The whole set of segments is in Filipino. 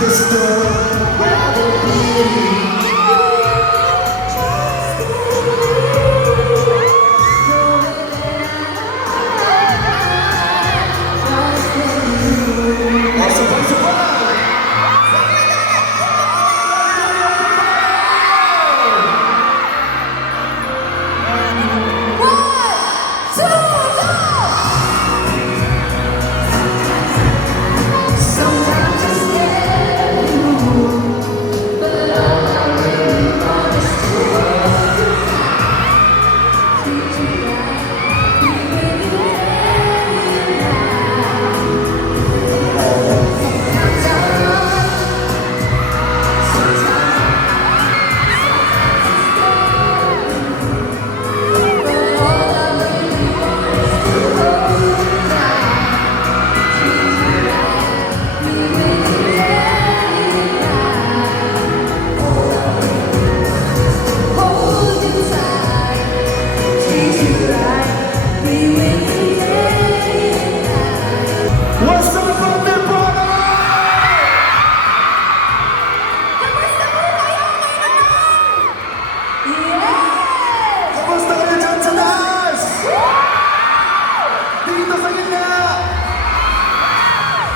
the storm will be.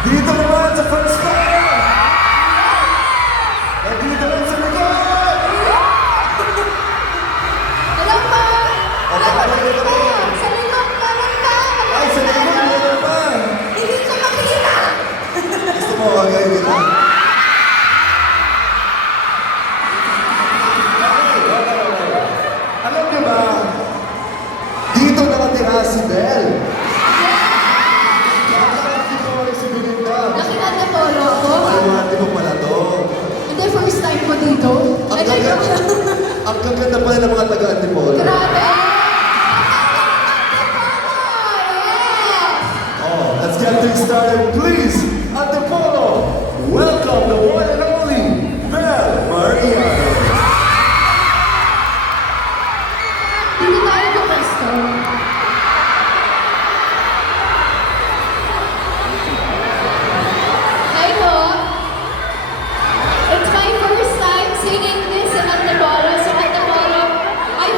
Dito naman sa first floor! At dito lang sa likod! Hello po! Hello po! Sa likod naman po! Ay, sa likod meron pa! Hindi ko makita! Gusto mo kagay kita? Alam niyo ba, dito nakatira si Belle. Nakikita po ako. Paluwante mo pala to. Hindi, first time ko dito. Ang gaganda pala ng mga taga-Antipolo. Grabe! Oh, let's get things started, please. Antipolo, welcome the one and only Belle Mariano. Hindi tayo gusto. Hi po! It's my first time singing this in Antipolo. So Antipolo, I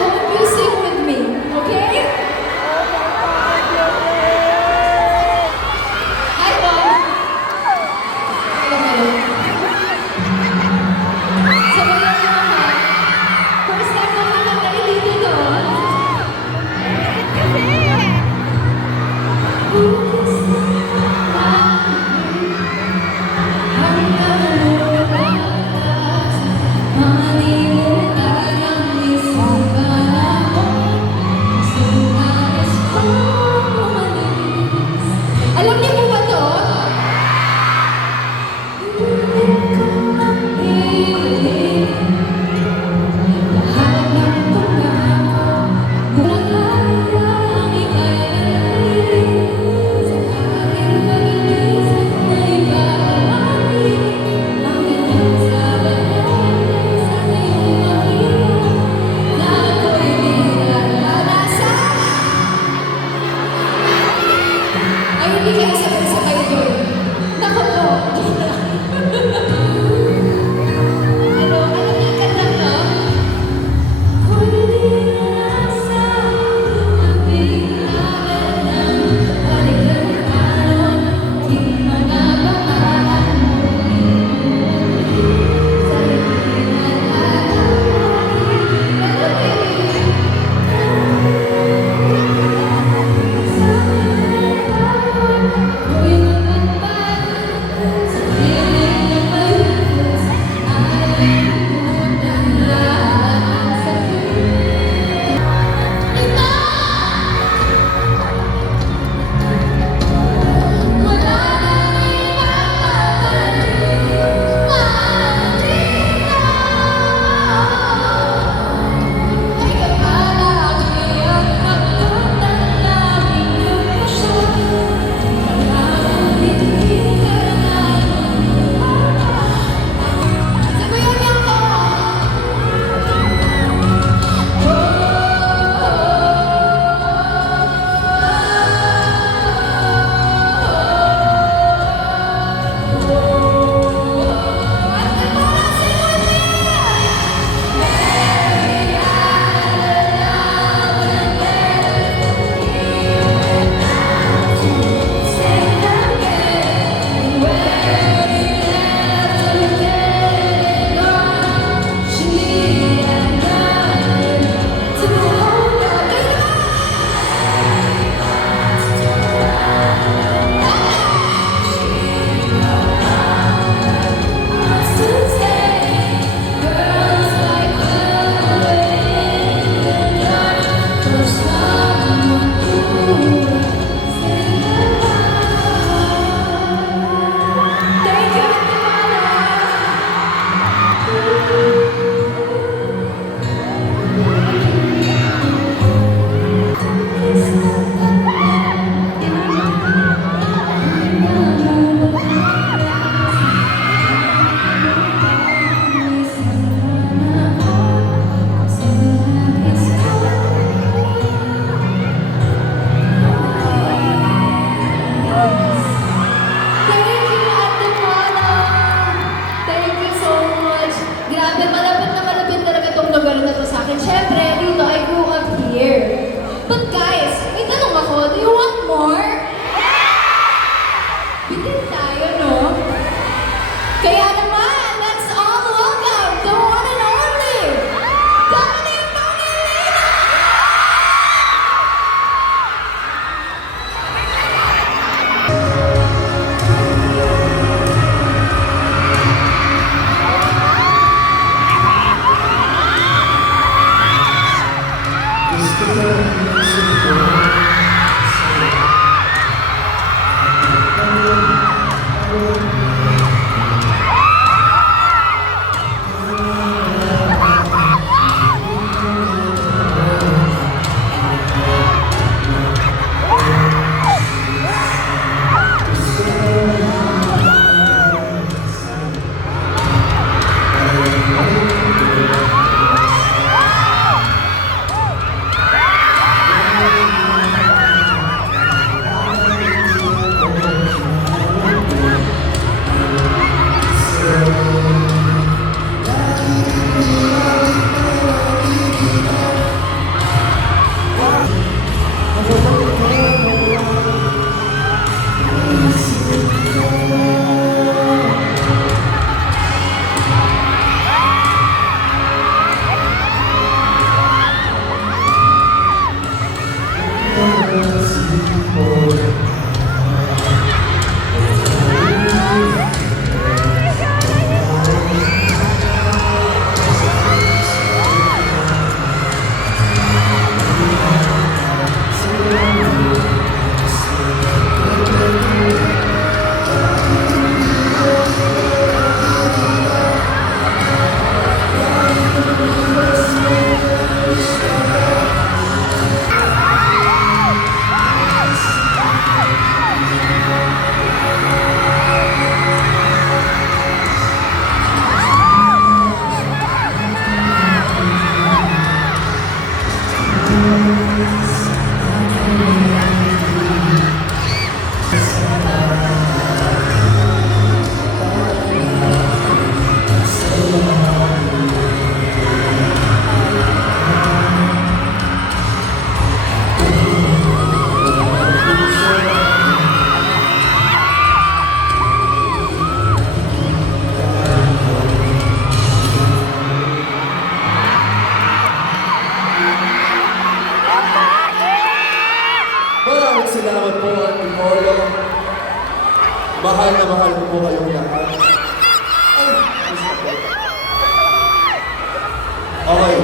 Okay.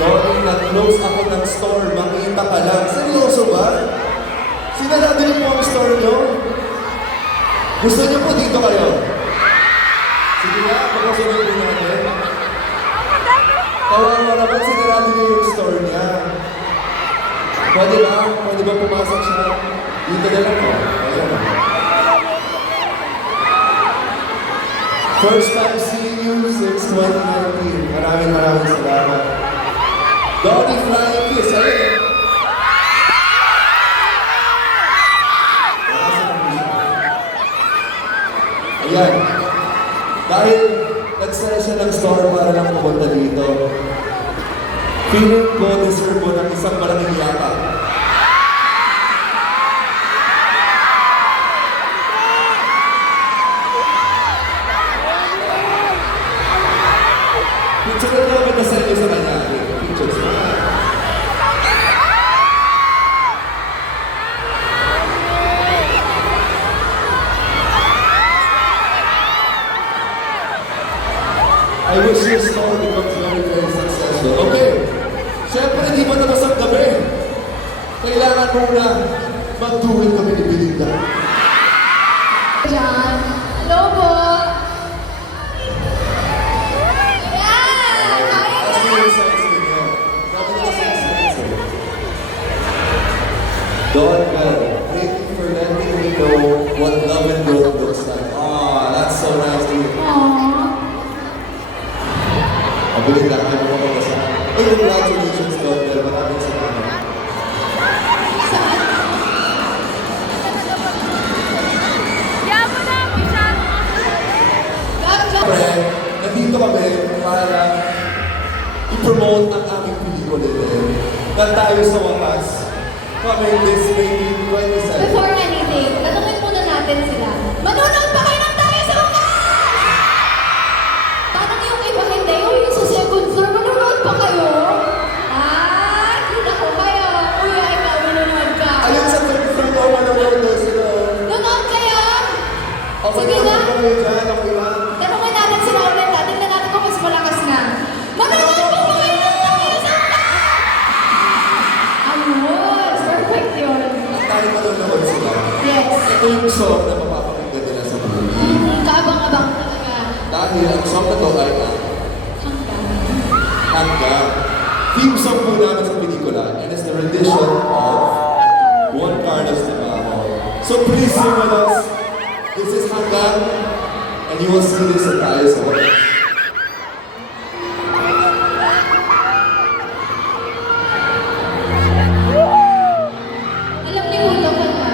Donnie, nag-close ako ng store. Makita ka lang. Seryoso ba? Sinarado niyo po ang store niyo? Gusto niyo po dito kayo? Sige nga, pagkasunod po natin. Kawawa naman, sinarado niyo yung store niya. Pwede ba? Pwede ba pumasok siya? Dito na lang po. Ayan. First time seeing you since 2019. Maraming salamat. Donnie Flying Kiss, ayun. Ayan. Dahil nag-sell siya ng store para lang pumunta dito. Feeling ko deserve mo ng isang malaking yaka. Picture na naman na send sa kanya. Pictures na. I wish your store becomes very successful. Okay. Siyempre, hindi pa tapos ang gabi. Kailangan muna mag-duet kami ni Belinda. Diyan. Hello po. Ayan! Kaya As ka! your sense ninyo. Sabi nila sa sense eh. Don Bell, thank you for letting me know what love and growth looks like. Ah, that's so nice to hear. Aww. Belinda, kayo mo ako sa... Ay, congratulations, Don Bell. Maraming salamat. Saan? Siyempre, nandito kami para i-promote ang aming pelikula din. Na tayo sa wakas, kami this May 27. Before anything, tanungin muna natin sila. Manonood pa kayo ng tayo sa wakas! Parang yung iba hindi, yung sa second floor, manonood pa kayo? Ah, kita ko kayo. Kuya, ikaw, manonood ka. Ayun sa third floor ko, manonood daw sila. Nanonood kayo? Okay, Sige na. okay kayo dyan, okay lang. Tanungin natin sila ulit. Tingnan natin kung mas malakas nga. Manonood pa ba kayo ng tayo sa wakas? Ayun, perfect yun. At tayo manonood sila. Yes. Ito yung song na mapapakinggan nila sa movie. Kaabang-abang talaga. Dahil ang song na to ay Hanggang. Hanggang. Theme song po namin sa pelikula and it's the rendition of Juan Carlos Navarro. So please sing with us. This is Hanggang and you will see this at tayo sa wakas. Alam ni Ulo ko na.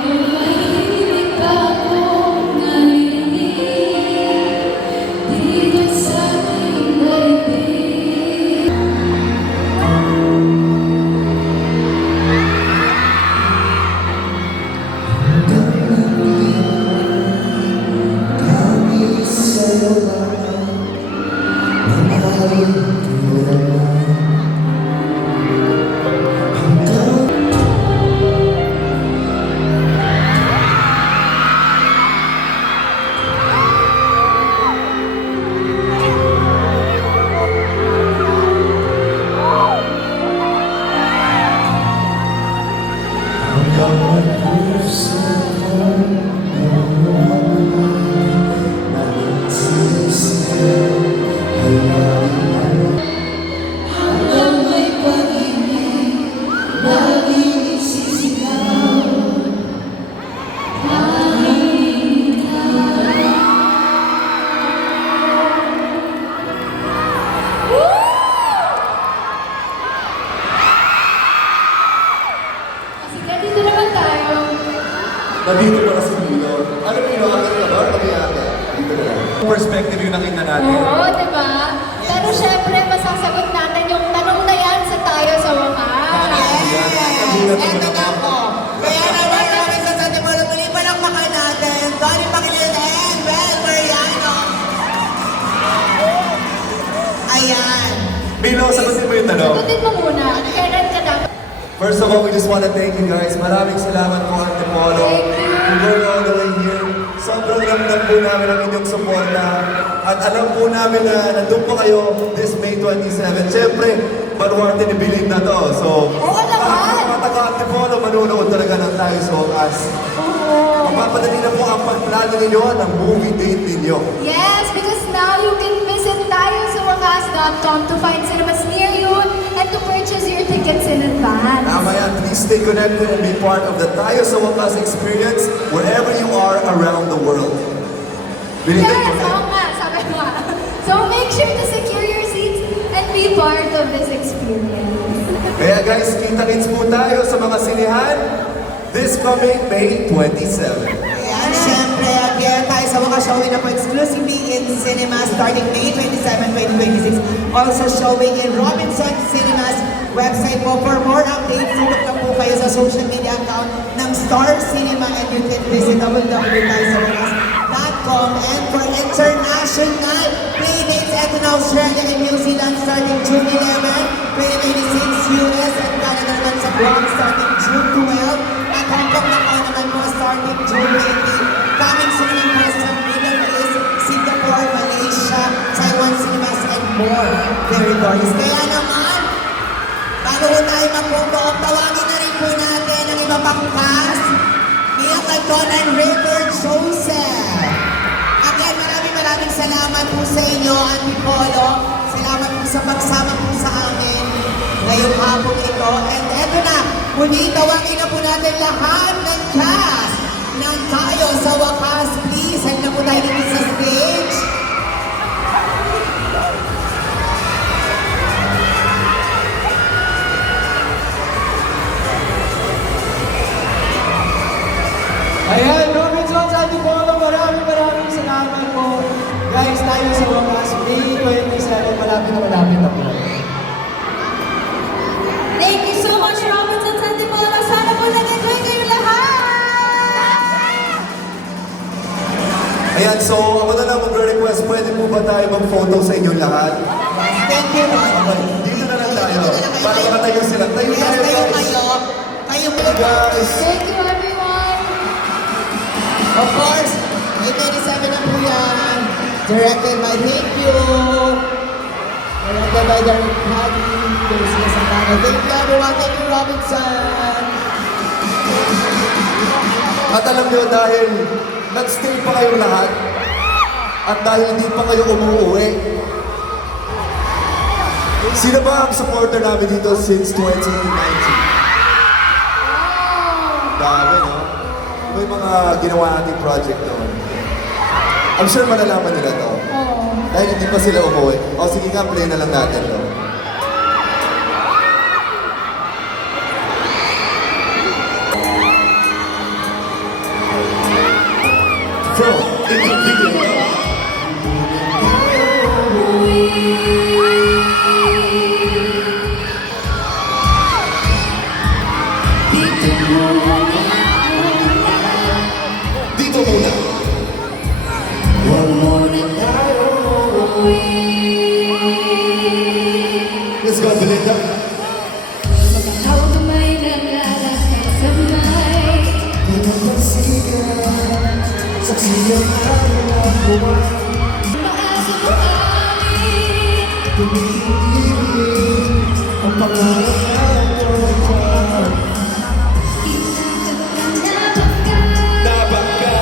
Mahimik ako narinig dito sa ating daigdig. Hanggang may pag-ibig, laging isisigaw. Tanging sige, dito naman tayo. Nandito pala si Milo. Ano Milo? Agad ka ba? Pag-iata. Dito na lang. Perspective yung nakita natin. Oo, di ba? Pero syempre, masasagot natin yung tanong na yan sa tayo sa wakas. Eto na po. Kaya naman namin sa Santa Paula, muli pa lang baka natin. Donnie Pangilinan and Bel Mariano. Ayan. Milo, sagutin mo yung tanong. Sagutin mo muna. Kailan ka dapat? First of all, we just want to thank you guys. Maraming salamat po, Ate Polo. Thank you. To go all the way here. Sobrang ramdam po namin ang inyong suporta. At alam po namin na nandun po kayo this May 27. Siyempre, Baluarte ni Bilin na to. So, Oo naman. mga taga-Ate Polo, manunood talaga ng tayo sa wakas. Oo. Mapapadali na po ang pagplano ninyo ng movie date ninyo. Yes, because now you can visit tayosawakas.com to find cinemas near you and to purchase your tickets in advance. Tama yan. Please stay connected and be part of the Tayo sa Wakas experience wherever you are around the world. Bilin Yes, kayo po. oo nga, sabi ko nga. So make sure to secure your seats and be part of this experience. Kaya guys, kita-kits po tayo sa mga sinihan this coming May 27. Ayan, syempre, again, tayo sa mga showing na po exclusively in cinemas starting May 27, 2026. Also showing in Robinson Cinemas website po. For more updates, sunod lang po kayo sa social media account ng Star Cinema and you can visit www.taysawakas.com. And for international playdates, eto na Australia and New Zealand starting June 11, 2026, US and Canada naman sa Guam starting June 12, at Hong Kong naman po starting June 18. Coming soon in po sa Middle East, Singapore, Malaysia, Taiwan Cinemas, and more territories. Kaya naman, bago po tayo mag-move, tawagin na rin po natin ang iba pang cast, Mia Canton and River Joseph. Again, maraming salamat po sa inyo, Auntie Polo. Salamat po sa pagsama po sa amin ngayong hapon ito. And eto na, muli tawagin na po natin lahat ng cast ng Tayo sa Wakas. Please, hag na po tayo dito sa stage. Ayan, Robinson sa ating polo, maraming salamat po. Guys, tayo sa wakas, May 27, malapit na po. Thank you so much, Robinson Santipola. Sana po nag-enjoy kayo lahat! Ayan, so ako na lang mag-request, pwede po ba tayo mag-photo sa inyo lahat? Thank you, Lord. Okay, dito na lang tayo. Para makatayo sila. Tayo Yes, tayo, kayo guys. kayo po. Guys. Thank you, everyone! Of course, May 27 na po yan. Directed by Thank You. Directed by Derek Paddy. Garcia Santana. Thank you everyone. Thank you Robinson. At alam nyo, dahil nag-stay pa kayong lahat, at dahil hindi pa kayo umuwi, sino ba ang supporter namin dito since 2019? Dami, no? May mga ginawa nating project doon. I'm sure malalaman nila to. Oh. Dahil hindi pa sila umuwi. O sige nga, play na lang natin to. From in the video. Dito muna. Let's go, Belinda. Saksiyan ang buwan. Tumitigil ang pangarap ng buwan. Nabangga.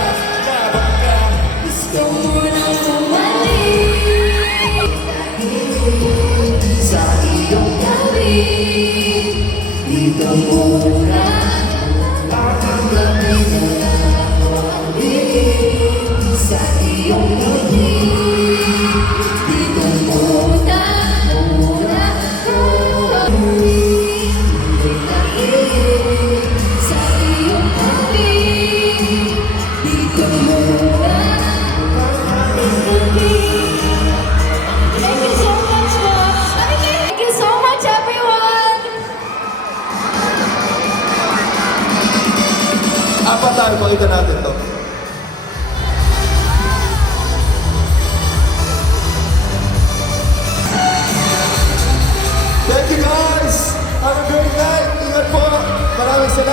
Sa iyong dito muna. Tatanggapin na ako ang sa iyong dito muna. Sa iyong dito muna. Thank you so much, Mom. Thank you so much, everyone. Apat tayo, pakita natin to.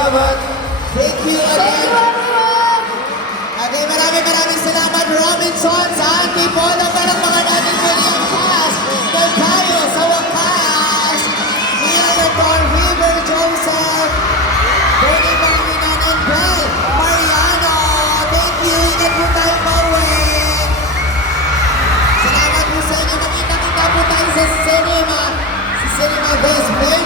Salamat. Thank you Thank again. you, everyone! Okay, maraming salamat, Robinson, sa Antipodo, parang mga natin muli ang cast. Doon tayo sa wakas. Neil Don River Joseph, Tony Marminan and Bell Mariano. Thank you. Ingat po tayo pauwi. Salamat po sa inyo. Makita-kita po tayo sa cinema. Sa Cinema Best.